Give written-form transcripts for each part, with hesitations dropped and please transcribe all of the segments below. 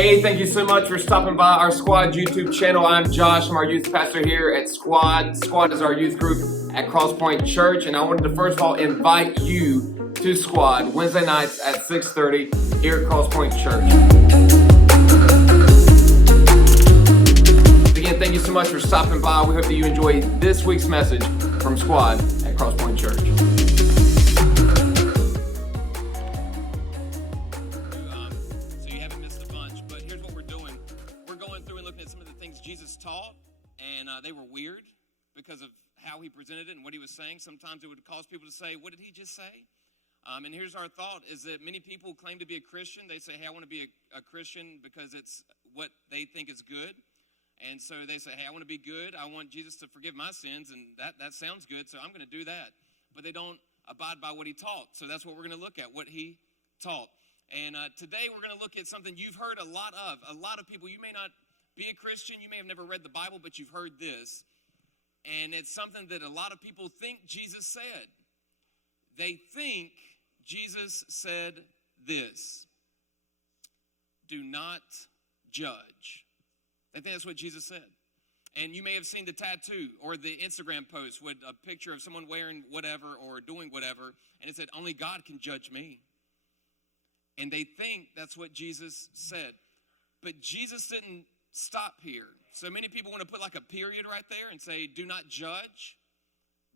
Hey, thank you so much for stopping by our Squad YouTube channel. I'm Josh. I'm our youth pastor here at Squad. Squad is our youth group at Crosspoint Church, and I wanted to first of all invite you to Squad Wednesday nights at 6:30 here at Crosspoint Church. Again, thank you so much for stopping by. We hope that you enjoy this week's message from Squad at Crosspoint Church. Jesus taught, and they were weird because of how he presented it and what he was saying. Sometimes it would cause people to say, what did he just say? And here's our thought, is that many people claim to be a Christian. They say, hey, I want to be a Christian because it's what they think is good. And so they say, hey, I want to be good. I want Jesus to forgive my sins, and that sounds good, so I'm going to do that. But they don't abide by what he taught. So that's what we're going to look at, what he taught. And today we're going to look at something you've heard a lot of. A lot of people, you may not be a Christian, you may have never read the Bible, but you've heard this. And it's something that a lot of people think Jesus said. They think Jesus said this: do not judge. They think that's what Jesus said. And you may have seen the tattoo or the Instagram post with a picture of someone wearing whatever or doing whatever, and it said, only God can judge me. And they think that's what Jesus said. But Jesus didn't stop here. So many people want to put like a period right there and say, do not judge.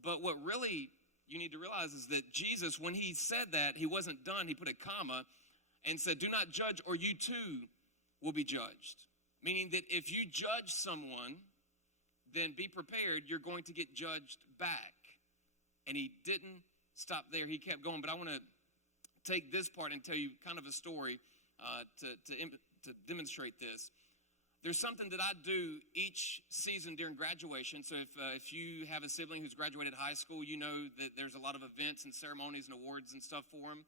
But what really you need to realize is that Jesus, when he said that, he wasn't done. He put a comma and said, do not judge, or you too will be judged. Meaning that if you judge someone, then be prepared, you're going to get judged back. And he didn't stop there. He kept going. But I want to take this part and tell you kind of a story to demonstrate this. There's something that I do each season during graduation. So if you have a sibling who's graduated high school, you know that there's a lot of events and ceremonies and awards and stuff for them.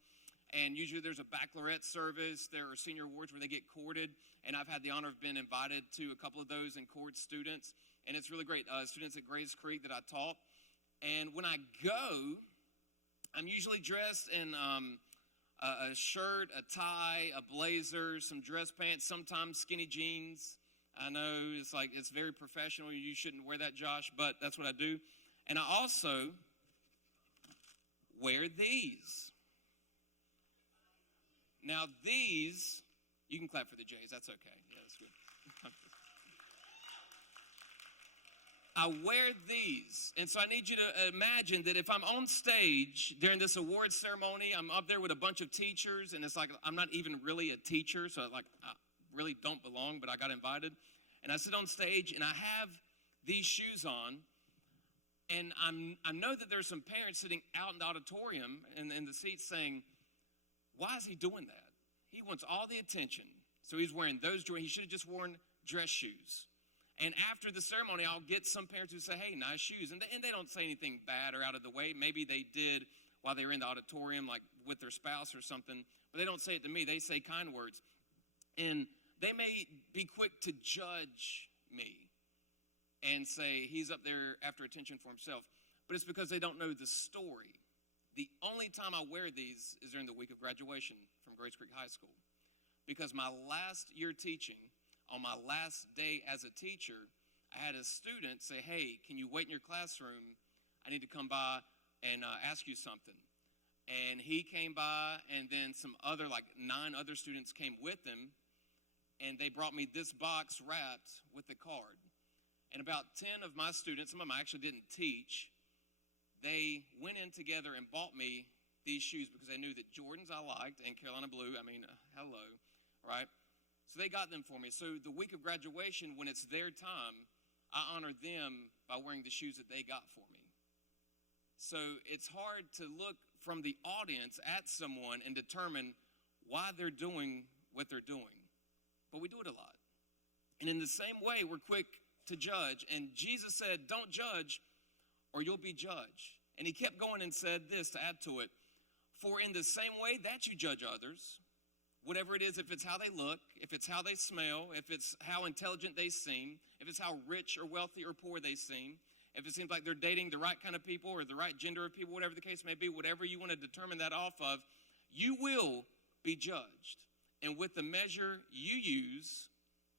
And usually there's a baccalaureate service. There are senior awards where they get courted. And I've had the honor of being invited to a couple of those and court students. And it's really great. Students at Grays Creek that I taught. And when I go, I'm usually dressed in a shirt, a tie, a blazer, some dress pants, sometimes skinny jeans. I know it's very professional. You shouldn't wear that, Josh, but that's what I do. And I also wear these. Now these, you can clap for the J's. That's okay. Yeah, that's good. I wear these. And so I need you to imagine that if I'm on stage during this awards ceremony, I'm up there with a bunch of teachers, and it's like I'm not even really a teacher, so I really don't belong, but I got invited. And I sit on stage, and I have these shoes on, and I know that there's some parents sitting out in the auditorium and in the seats saying, why is he doing that? He wants all the attention. So he's wearing those. He should have just worn dress shoes. And after the ceremony, I'll get some parents who say, hey, nice shoes. And they don't say anything bad or out of the way. Maybe they did while they were in the auditorium, like with their spouse or something. But they don't say it to me. They say kind words. And they may be quick to judge me and say he's up there after attention for himself. But it's because they don't know the story. The only time I wear these is during the week of graduation from Grays Creek High School. Because my last year teaching, on my last day as a teacher, I had a student say, hey, can you wait in your classroom? I need to come by and ask you something. And he came by, and then some other, 9 other students came with him, and they brought me this box wrapped with the card. And about 10 of my students, some of them I actually didn't teach, they went in together and bought me these shoes because they knew that Jordans I liked and Carolina Blue, hello, right? So they got them for me. So the week of graduation, when it's their time, I honor them by wearing the shoes that they got for me. So it's hard to look from the audience at someone and determine why they're doing what they're doing. But we do it a lot. And in the same way, we're quick to judge. And Jesus said, don't judge or you'll be judged. And he kept going and said this to add to it. For in the same way that you judge others, whatever it is, if it's how they look, if it's how they smell, if it's how intelligent they seem, if it's how rich or wealthy or poor they seem, if it seems like they're dating the right kind of people or the right gender of people, whatever the case may be, whatever you want to determine that off of, you will be judged. And with the measure you use,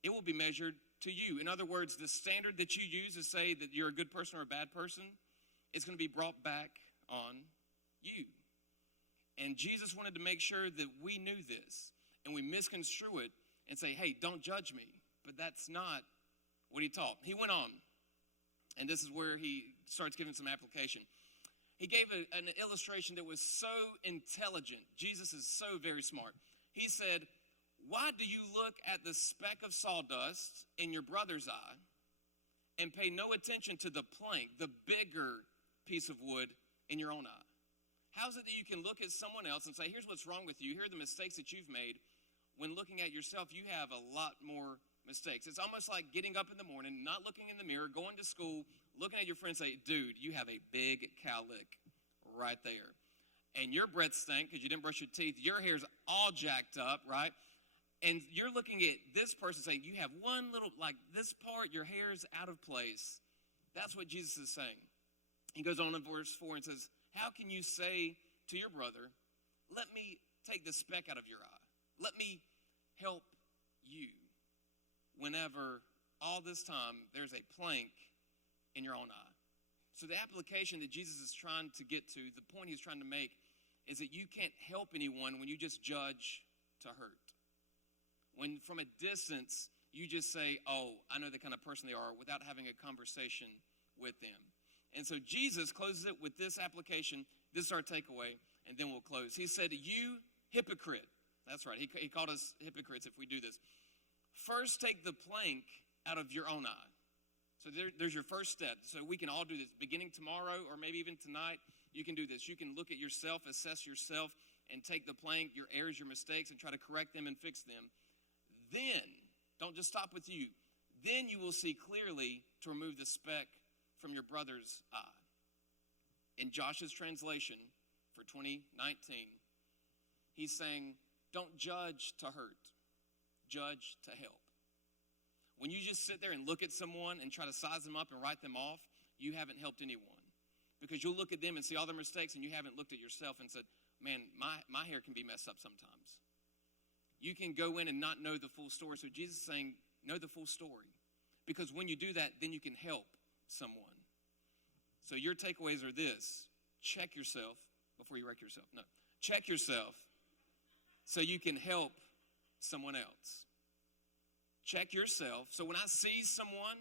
it will be measured to you. In other words, the standard that you use to say that you're a good person or a bad person is going to be brought back on you. And Jesus wanted to make sure that we knew this and we misconstrue it and say, hey, don't judge me. But that's not what he taught. He went on, and this is where he starts giving some application. He gave an illustration that was so intelligent. Jesus is so very smart. He said, why do you look at the speck of sawdust in your brother's eye and pay no attention to the plank, the bigger piece of wood in your own eye? How is it that you can look at someone else and say, here's what's wrong with you, here are the mistakes that you've made, when looking at yourself, you have a lot more mistakes? It's almost like getting up in the morning, not looking in the mirror, going to school, looking at your friend and say, dude, you have a big cowlick right there. And your breath stank because you didn't brush your teeth. Your hair's all jacked up, right? And you're looking at this person saying, you have one little, like this part, your hair's out of place. That's what Jesus is saying. He goes on in verse 4 and says, how can you say to your brother, let me take the speck out of your eye? Let me help you, whenever all this time there's a plank in your own eye. So the application that Jesus is trying to get to, the point he's trying to make, is that you can't help anyone when you just judge to hurt. When from a distance you just say, oh, I know the kind of person they are, without having a conversation with them. And so Jesus closes it with this application. This is our takeaway, and then we'll close. He said, you hypocrite. That's right. He called us hypocrites if we do this. First, take the plank out of your own eye. So there's your first step. So we can all do this. Beginning tomorrow or maybe even tonight, you can do this. You can look at yourself, assess yourself, and take the plank, your errors, your mistakes, and try to correct them and fix them. Then, don't just stop with you. Then you will see clearly to remove the speck from your brother's eye. In Josh's translation for 2019, he's saying, don't judge to hurt, judge to help. When you just sit there and look at someone and try to size them up and write them off, you haven't helped anyone. Because you'll look at them and see all their mistakes, and you haven't looked at yourself and said, man, my hair can be messed up sometimes. You can go in and not know the full story. So Jesus is saying, know the full story. Because when you do that, then you can help someone. So your takeaways are this: check yourself before you wreck yourself. No, check yourself so you can help someone else. Check yourself. So when I see someone,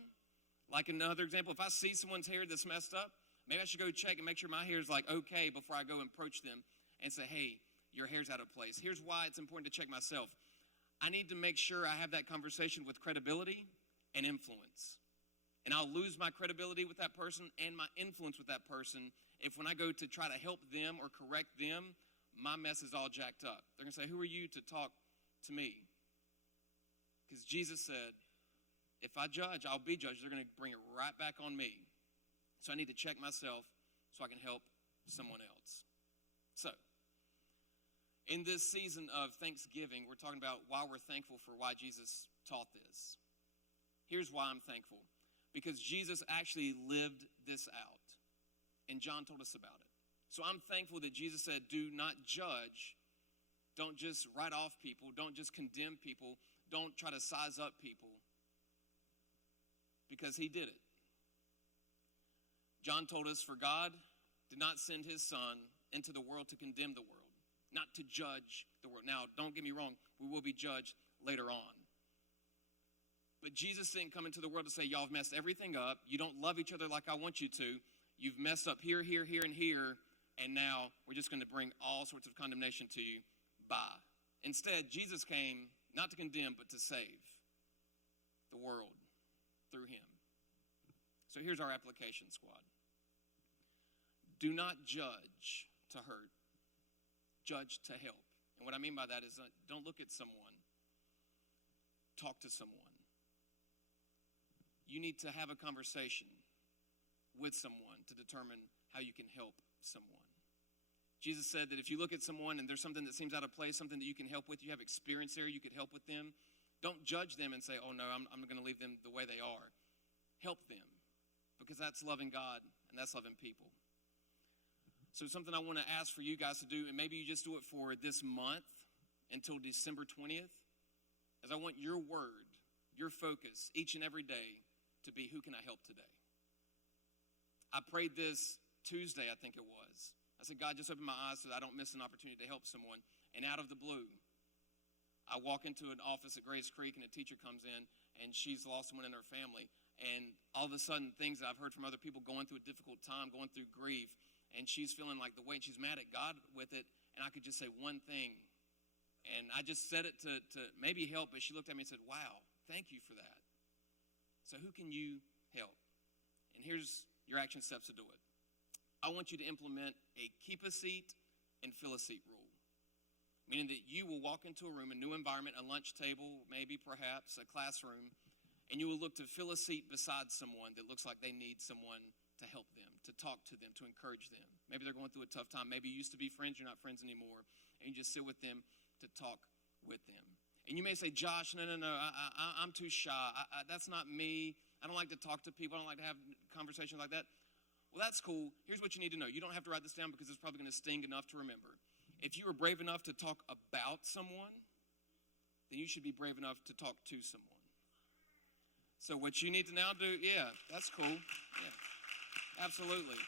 like another example, if I see someone's hair that's messed up, maybe I should go check and make sure my hair is like okay before I go and approach them and say, hey, your hair's out of place. Here's why it's important to check myself. I need to make sure I have that conversation with credibility and influence. And I'll lose my credibility with that person and my influence with that person if when I go to try to help them or correct them, my mess is all jacked up. They're going to say, who are you to talk to me? Because Jesus said, if I judge, I'll be judged. They're going to bring it right back on me. So I need to check myself so I can help someone else. So, in this season of Thanksgiving, we're talking about why we're thankful for why Jesus taught this. Here's why I'm thankful. Because Jesus actually lived this out. And John told us about it. So I'm thankful that Jesus said, do not judge. Don't just write off people. Don't just condemn people. Don't try to size up people. Because he did it. John told us, for God did not send his son into the world to condemn the world, not to judge the world. Now, don't get me wrong. We will be judged later on. But Jesus didn't come into the world to say, y'all have messed everything up. You don't love each other like I want you to. You've messed up here, here, here, and here. And now we're just going to bring all sorts of condemnation to you. Bye. Instead, Jesus came not to condemn, but to save the world through him. So here's our application, squad. Do not judge to hurt. Judge to help. And what I mean by that is don't look at someone. Talk to someone. You need to have a conversation with someone to determine how you can help someone. Jesus said that if you look at someone and there's something that seems out of place, something that you can help with, you have experience there, you could help with them, don't judge them and say, oh no, I'm going to leave them the way they are. Help them, because that's loving God and that's loving people. So something I want to ask for you guys to do, and maybe you just do it for this month, until December 20th is I want your word, your focus each and every day to be, who can I help today? I prayed this Tuesday, I think it was. I said, God, just open my eyes so that I don't miss an opportunity to help someone. And out of the blue, I walk into an office at Grace Creek and a teacher comes in and she's lost someone in her family. And all of a sudden, things that I've heard from other people going through a difficult time, going through grief, and she's feeling like the weight, and she's mad at God with it. And I could just say one thing. And I just said it to maybe help, but she looked at me and said, wow, thank you for that. So who can you help? And here's your action steps to do it. I want you to implement a keep a seat and fill a seat rule. Meaning that you will walk into a room, a new environment, a lunch table, maybe perhaps a classroom, and you will look to fill a seat beside someone that looks like they need someone to help them, to talk to them, to encourage them. Maybe they're going through a tough time. Maybe you used to be friends, you're not friends anymore, and you just sit with them to talk with them. And you may say, Josh, no, I'm too shy. That's not me. I don't like to talk to people. I don't like to have conversations like that. Well, that's cool. Here's what you need to know. You don't have to write this down because it's probably going to sting enough to remember. If you are brave enough to talk about someone, then you should be brave enough to talk to someone. So what you need to now do, yeah, that's cool. Yeah, absolutely.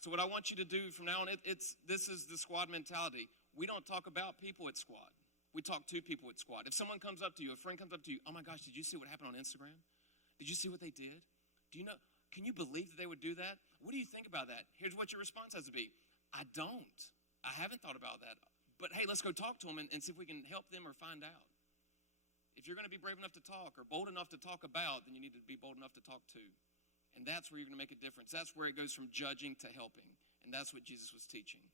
So what I want you to do from now on, this is the squad mentality. We don't talk about people at Squad. We talk to people at Squad. If someone comes up to you, a friend comes up to you, oh my gosh, did you see what happened on Instagram? Did you see what they did? Do you know? Can you believe that they would do that? What do you think about that? Here's what your response has to be. I don't. I haven't thought about that. But hey, let's go talk to them and see if we can help them or find out. If you're going to be brave enough to talk or bold enough to talk about, then you need to be bold enough to talk to. And that's where you're going to make a difference. That's where it goes from judging to helping. And that's what Jesus was teaching.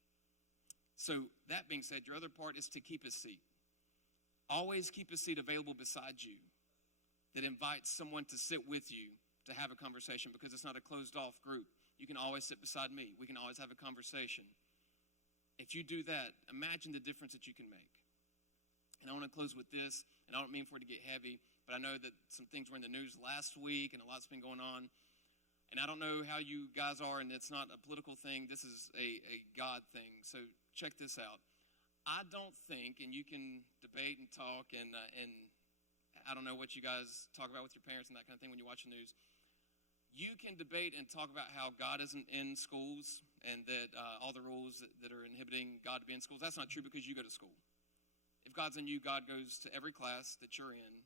So that being said, your other part is to keep a seat. Always keep a seat available beside you that invites someone to sit with you to have a conversation, because it's not a closed-off group. You can always sit beside me. We can always have a conversation. If you do that, imagine the difference that you can make. And I want to close with this, and I don't mean for it to get heavy, but I know that some things were in the news last week, and a lot's been going on. And I don't know how you guys are, and it's not a political thing. This is a God thing. So check this out. I don't think, and you can debate and talk, and I don't know what you guys talk about with your parents and that kind of thing when you watch the news. You can debate and talk about how God isn't in schools and that all the rules that are inhibiting God to be in schools. That's not true because you go to school. If God's in you, God goes to every class that you're in,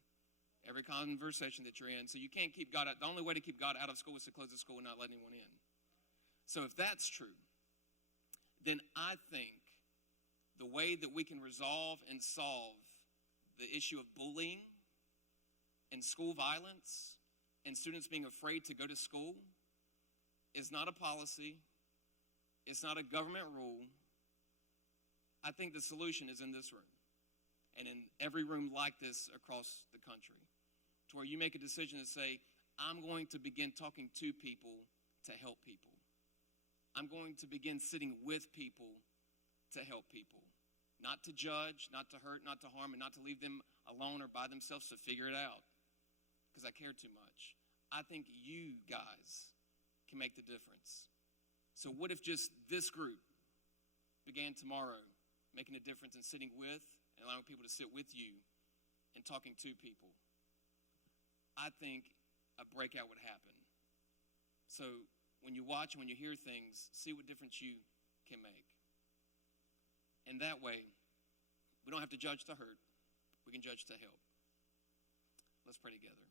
every conversation that you're in. So you can't keep God out. The only way to keep God out of school is to close the school and not let anyone in. So if that's true, then I think the way that we can resolve and solve the issue of bullying and school violence and students being afraid to go to school is not a policy. It's not a government rule. I think the solution is in this room and in every room like this across the country, to where you make a decision to say, I'm going to begin talking to people to help people. I'm going to begin sitting with people to help people. Not to judge, not to hurt, not to harm, and not to leave them alone or by themselves to figure it out because I care too much. I think you guys can make the difference. So what if just this group began tomorrow making a difference in sitting with and allowing people to sit with you and talking to people? I think a breakout would happen. So when you watch and when you hear things, see what difference you can make. And that way, we don't have to judge to hurt. We can judge to help. Let's pray together.